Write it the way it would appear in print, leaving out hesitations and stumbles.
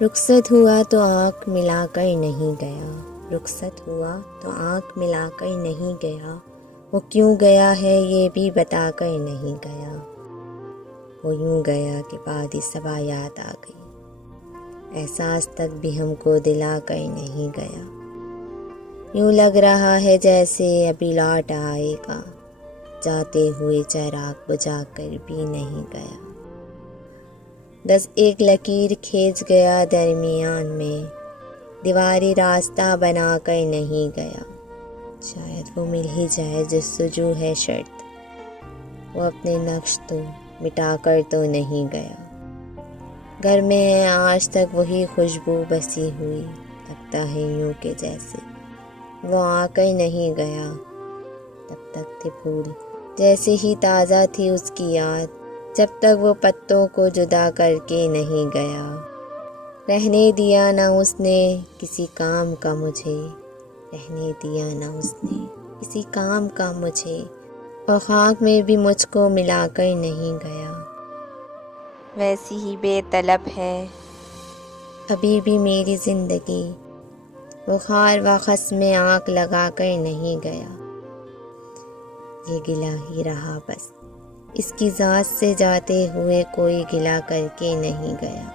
رخصت ہوا تو آنکھ ملا کر نہیں گیا، رخصت ہوا تو آنکھ ملا کر نہیں گیا، وہ کیوں گیا ہے یہ بھی بتا کر نہیں گیا، وہ یوں گیا کہ بعد صبا یاد آ گئی، احساس تک بھی ہم کو دلا کر نہیں گیا، یوں لگ رہا ہے جیسے ابھی لوٹ آئے گا، جاتے ہوئے چراغ بجھا کر بھی نہیں گیا، بس ایک لکیر کھینچ گیا درمیان میں، دیواری راستہ بنا کر نہیں گیا، شاید وہ مل ہی جائے جستجو ہے شرط، وہ اپنے نقش تو مٹا کر تو نہیں گیا، گھر میں ہے آج تک وہی خوشبو بسی ہوئی، لگتا ہے یوں کہ جیسے وہ آ کر نہیں گیا، تب تک تھے پھول جیسے ہی تازہ تھی اس کی یاد، جب تک وہ پتوں کو جدا کر کے نہیں گیا، رہنے دیا نہ اس نے کسی کام کا مجھے، رہنے دیا نہ اس نے کسی کام کا مجھے، اور خاک میں بھی مجھ کو ملا کر نہیں گیا، ویسی ہی بے طلب ہے ابھی بھی میری زندگی، وہ خار و خس میں آنکھ لگا کر نہیں گیا، یہ گلہ ہی رہا بس، اس کی ذات سے جاتے ہوئے کوئی گلہ کر کے نہیں گیا۔